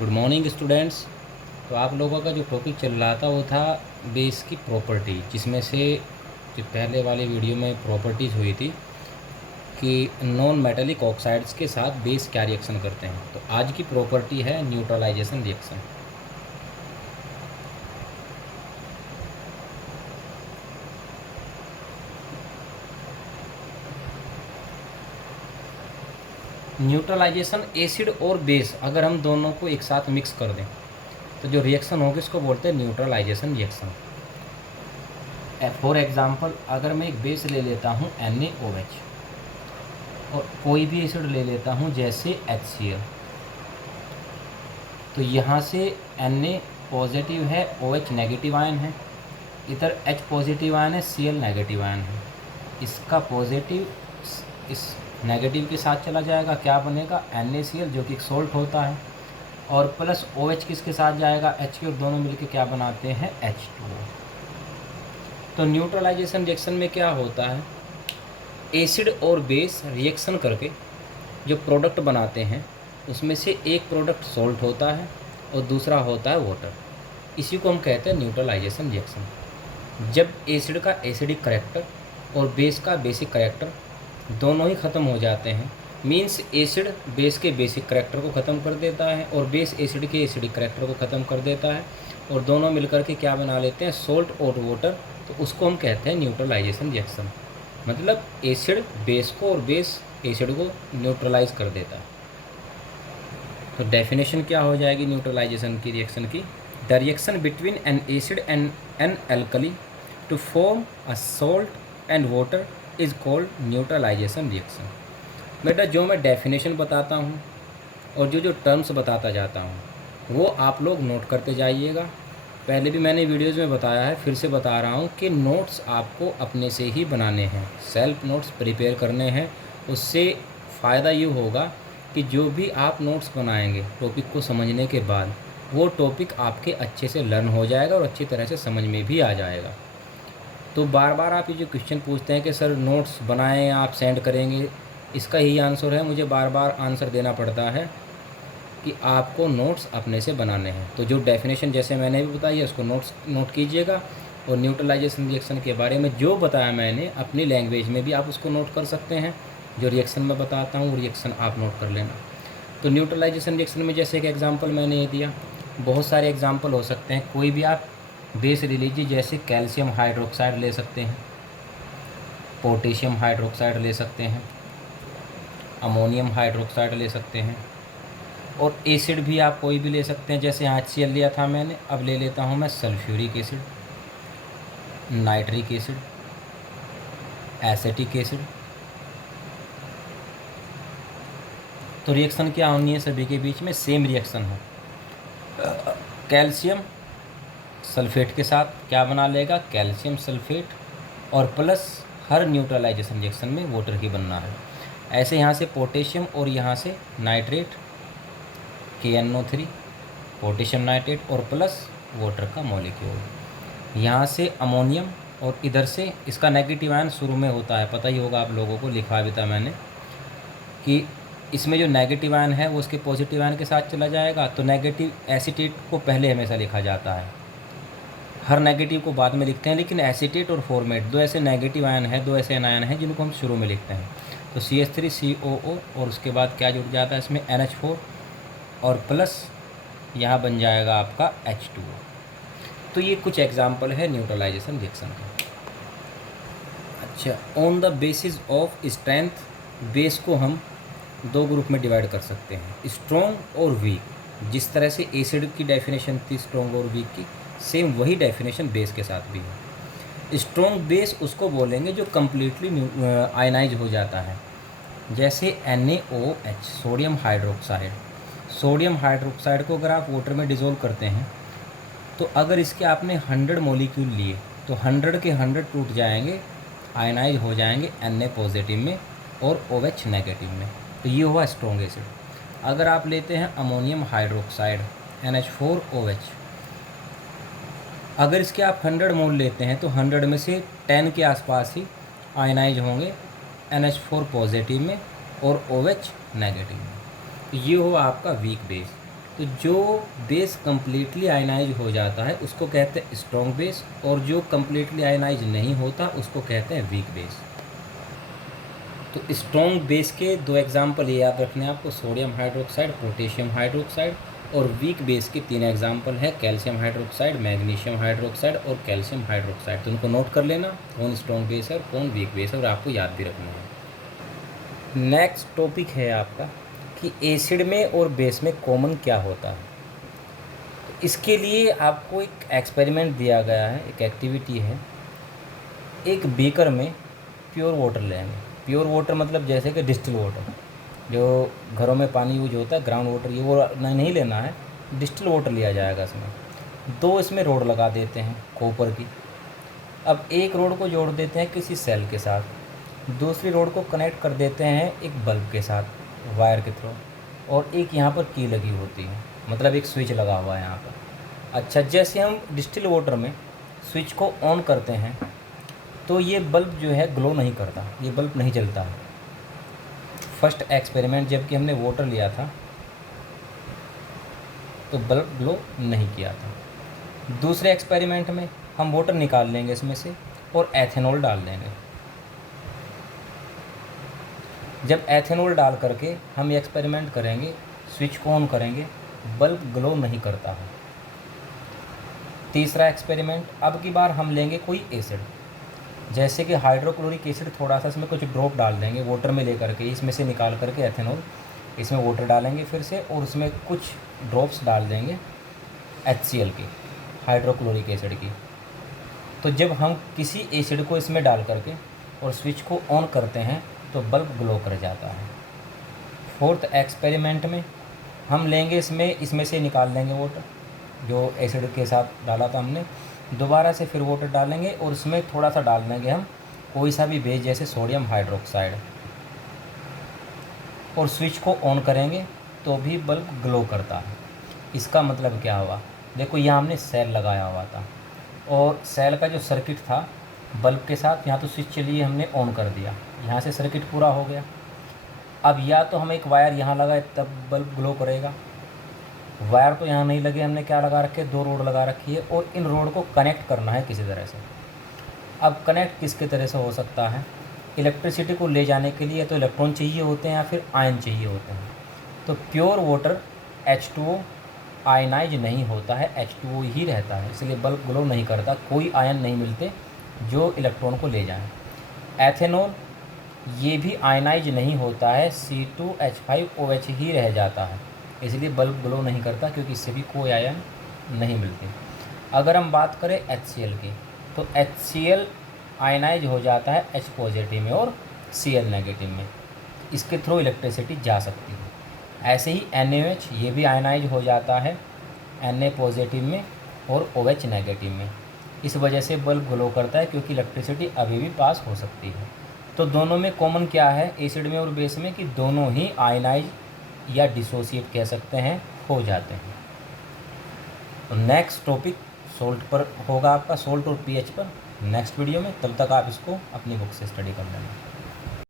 Good morning students. तो आप लोगों का जो टॉपिक चल रहा था वो था बेस की प्रॉपर्टी, जिसमें से जो पहले वाले वीडियो में प्रॉपर्टीज़ हुई थी कि नॉन मेटेलिक ऑक्साइड्स के साथ बेस क्या रिएक्शन करते हैं। तो आज की प्रॉपर्टी है न्यूट्रलाइजेशन रिएक्शन। न्यूट्रलाइजेशन एसिड और बेस अगर हम दोनों को एक साथ मिक्स कर दें तो जो रिएक्शन होगी उसको बोलते हैं न्यूट्रलाइजेशन रिएक्शन। फॉर एग्ज़ाम्पल, अगर मैं एक बेस ले लेता हूँ NaOH और कोई भी एसिड ले लेता हूँ जैसे HCl, तो यहाँ से Na पॉजिटिव है, OH नेगेटिव आयन है, इधर H पॉजिटिव आयन है, Cl नेगेटिव आयन है। इसका पॉजिटिव इस नेगेटिव के साथ चला जाएगा, क्या बनेगा NaCl जो कि एक सोल्ट होता है, और प्लस OH किसके साथ जाएगा H, और दोनों मिलकर क्या बनाते हैं H2O। तो न्यूट्रलाइजेशन रिएक्शन में क्या होता है, एसिड और बेस रिएक्शन करके जो प्रोडक्ट बनाते हैं उसमें से एक प्रोडक्ट सॉल्ट होता है और दूसरा होता है वाटर। इसी को हम कहते हैं न्यूट्रलाइजेशन रिएक्शन। जब एसिड का एसिडिक करैक्टर और बेस का बेसिक करैक्टर दोनों ही ख़त्म हो जाते हैं, मीन्स एसिड बेस के बेसिक करैक्टर को ख़त्म कर देता है और बेस एसिड के एसिडिक करैक्टर को ख़त्म कर देता है, और दोनों मिलकर के क्या बना लेते हैं सॉल्ट और वाटर, तो उसको हम कहते हैं न्यूट्रलाइजेशन रिएक्शन। मतलब एसिड बेस को और बेस एसिड को न्यूट्रलाइज कर देता है। तो डेफिनेशन क्या हो जाएगी न्यूट्रलाइजेशन की रिएक्शन की, the reaction between an acid and an alkali to form a salt and water is called neutralisation reaction. बेटा जो मैं डेफिनेशन बताता हूँ और जो टर्म्स बताता जाता हूँ वो आप लोग नोट करते जाइएगा। पहले भी मैंने वीडियोज़ में बताया है, फिर से बता रहा हूँ कि नोट्स आपको अपने से ही बनाने हैं, सेल्फ नोट्स प्रिपेयर करने हैं। उससे फ़ायदा ये होगा कि जो भी आप नोट्स बनाएंगे टॉपिक को समझने के बाद, वो टॉपिक आपके अच्छे से लर्न हो जाएगा और अच्छी तरह से समझ में भी आ जाएगा। तो बार बार आप ये जो क्वेश्चन पूछते हैं कि सर नोट्स बनाएं आप सेंड करेंगे, इसका यही आंसर है, मुझे बार बार आंसर देना पड़ता है कि आपको नोट्स अपने से बनाने हैं। तो जो डेफिनेशन जैसे मैंने भी बताई है उसको नोट कीजिएगा, और न्यूट्रलाइजेशन रिएक्शन के बारे में जो बताया मैंने अपनी लैंग्वेज में भी आप उसको नोट कर सकते हैं। जो रिएक्शन मैं बताता हूँ वो रिएक्शन आप नोट कर लेना। तो न्यूट्रलाइजेशन रिएक्शन में जैसे एक एग्जांपल मैंने ये दिया, बहुत सारे एग्जांपल हो सकते हैं, कोई भी आप बेस ले लीजिए, जैसे कैल्शियम हाइड्रोक्साइड ले सकते हैं, पोटेशियम हाइड्रोक्साइड ले सकते हैं, अमोनियम हाइड्रोक्साइड ले सकते हैं, और एसिड भी आप कोई भी ले सकते हैं। जैसे HCl लिया था मैंने, अब ले लेता हूँ मैं sulphuric acid, nitric acid, acetic acid. तो रिएक्शन क्या होनी है सभी के बीच में, सेम रिएक्शन है। कैल्शियम सल्फेट के साथ क्या बना लेगा कैल्शियम सल्फेट, और प्लस हर न्यूट्रलाइजेशन रिएक्शन में वाटर ही बनना है। ऐसे यहाँ से पोटेशियम और यहाँ से नाइट्रेट KNO3, पोटेशियम नाइट्रेट और प्लस वाटर का मॉलिक्यूल। यहाँ से अमोनियम, और इधर से इसका नेगेटिव आयन शुरू में होता है, पता ही होगा आप लोगों को, लिखा भी था मैंने कि इसमें जो नेगेटिव आयन है वो उसके पॉजिटिव आयन के साथ चला जाएगा। तो नेगेटिव एसीटेट को पहले हमेशा लिखा जाता है, हर नेगेटिव को बाद में लिखते हैं, लेकिन एसीटेट और फॉर्मेट दो ऐसे नेगेटिव आयन है, दो ऐसे आयन हैं जिनको हम शुरू में लिखते हैं। तो CH3COO, और उसके बाद क्या जुड़ जाता है इसमें NH4, और प्लस यहाँ बन जाएगा आपका H2O। तो ये कुछ एग्जाम्पल है न्यूट्रलाइजेशन रिएक्शन का। अच्छा, on the basis of strength, base को हम दो ग्रुप में डिवाइड कर सकते हैं, स्ट्रॉन्ग और वीक। जिस तरह से एसिड की डेफिनेशन थी स्ट्रॉन्ग और वीक की, सेम वही डेफिनेशन बेस के साथ भी है। स्ट्रॉन्ग बेस उसको बोलेंगे जो कम्प्लीटली आयनाइज हो जाता है, जैसे NaOH sodium hydroxide. Sodium hydroxide को अगर आप वाटर में डिज़ोल्व करते हैं तो अगर इसके आपने 100 मॉलिक्यूल लिए तो 100 के 100 टूट जाएंगे, आयनाइज हो जाएंगे Na पॉजिटिव में और OH नेगेटिव में। तो ये हुआ स्ट्रॉन्ग एसिड। अगर आप लेते हैं अमोनियम हाइड्रोक्साइड NH4OH, अगर इसके आप 100 मोल लेते हैं तो 100 में से 10 के आसपास ही आयनाइज होंगे NH4 पॉजिटिव में और OH नेगेटिव में। तो ये हुआ आपका वीक बेस। तो जो बेस कम्प्लीटली आयनाइज हो जाता है उसको कहते हैं स्ट्रॉन्ग बेस, और जो कम्प्लीटली आयनाइज नहीं होता उसको कहते हैं वीक बेस। तो स्ट्रॉन्ग बेस के दो एग्जाम्पल ये याद रखने हैं आपको, सोडियम हाइड्रोक्साइड, पोटेशियम हाइड्रोक्साइड। और वीक बेस के 3 एग्जाम्पल है, कैल्शियम हाइड्रोक्साइड, मैग्नीशियम हाइड्रोक्साइड और कैल्शियम हाइड्रोक्साइड। तो उनको नोट कर लेना, कौन स्ट्रॉन्ग बेस है और कौन वीक बेस है, और आपको याद भी रखना है। नेक्स्ट टॉपिक है आपका कि एसिड में और बेस में कॉमन क्या होता है। तो इसके लिए आपको एक एक्सपेरिमेंट दिया गया है, एक एक्टिविटी है। एक बीकर में प्योर वाटर लेंगे। प्योर वाटर मतलब जैसे कि डिस्टिल वाटर, जो घरों में पानी यूज होता है, ग्राउंड वाटर, ये वो नहीं लेना है, डिस्टिल वाटर लिया जाएगा। इसमें 2 इसमें रोड लगा देते हैं कॉपर की। अब एक रोड को जोड़ देते हैं किसी सेल के साथ, दूसरी रोड को कनेक्ट कर देते हैं एक बल्ब के साथ वायर के थ्रू, और एक यहाँ पर की लगी होती है, मतलब एक स्विच लगा हुआ है यहाँ पर। अच्छा, जैसे हम डिस्टिल वाटर में स्विच को ऑन करते हैं तो ये बल्ब जो है ग्लो नहीं करता, ये बल्ब नहीं जलता है। फर्स्ट एक्सपेरिमेंट जबकि हमने वाटर लिया था तो बल्ब ग्लो नहीं किया था। दूसरे एक्सपेरिमेंट में हम वाटर निकाल लेंगे इसमें से और एथेनॉल डाल देंगे। जब एथेनॉल डाल करके हम एक्सपेरिमेंट करेंगे, स्विच को ऑन करेंगे, बल्ब ग्लो नहीं करता है। तीसरा एक्सपेरिमेंट, अब की बार हम लेंगे कोई एसिड, जैसे कि हाइड्रोक्लोरिक एसिड, थोड़ा सा इसमें कुछ ड्रॉप डाल देंगे वाटर में लेकर के, इसमें से निकाल करके एथेनॉल, इसमें वाटर डालेंगे फिर से, और उसमें कुछ ड्रॉप्स डाल देंगे HCl की, हाइड्रोक्लोरिक एसिड की। तो जब हम किसी एसिड को इसमें डाल करके और स्विच को ऑन करते हैं तो बल्ब ग्लो कर जाता है। फोर्थ एक्सपेरिमेंट में हम लेंगे इसमें से निकाल लेंगे वाटर, जो एसिड के साथ डाला था हमने, दोबारा से फिर वाटर डालेंगे और उसमें थोड़ा सा डाल देंगे हम कोई सा भी बेस, जैसे सोडियम हाइड्रोक्साइड, और स्विच को ऑन करेंगे तो भी बल्ब ग्लो करता है। इसका मतलब क्या हुआ, देखो यहाँ हमने सेल लगाया हुआ था और सेल का जो सर्किट था बल्ब के साथ, यहाँ तो स्विच चलिए हमने ऑन कर दिया, यहाँ से सर्किट पूरा हो गया। अब या तो हम एक वायर यहाँ लगाए तब बल्ब ग्लो करेगा, वायर तो यहाँ नहीं लगे, हमने क्या लगा रखे, 2 रोड लगा रखी है, और इन रोड को कनेक्ट करना है किसी तरह से। अब कनेक्ट किसके तरह से हो सकता है, इलेक्ट्रिसिटी को ले जाने के लिए तो इलेक्ट्रॉन चाहिए होते हैं या फिर आयन चाहिए होते हैं। तो प्योर वाटर H2O आयनाइज नहीं होता है, H2O ही रहता है, इसलिए बल्ब ग्लो नहीं करता, कोई आयन नहीं मिलते जो इलेक्ट्रॉन को ले जाएं। एथेनॉल ये भी आयनाइज नहीं होता है, C2H5OH ही रह जाता है, इसलिए बल्ब ग्लो नहीं करता, क्योंकि इससे भी कोई आयन नहीं मिलते। अगर हम बात करें HCl की, तो HCl आयनाइज हो जाता है H पॉजिटिव में और Cl नेगेटिव में, इसके थ्रू इलेक्ट्रिसिटी जा सकती है। ऐसे ही NaOH ये भी आयनाइज हो जाता है Na पॉजिटिव में और OH नेगेटिव में, इस वजह से बल्ब ग्लो करता है, क्योंकि इलेक्ट्रिसिटी अभी भी पास हो सकती है। तो दोनों में कॉमन क्या है, एसिड में और बेस में, कि दोनों ही आयनाइज या डिसोसिएट कह सकते हैं, हो जाते हैं। तो नेक्स्ट टॉपिक सोल्ट पर होगा आपका, सोल्ट और पीएच पर नेक्स्ट वीडियो में। तब तक आप इसको अपनी बुक से स्टडी कर लेना।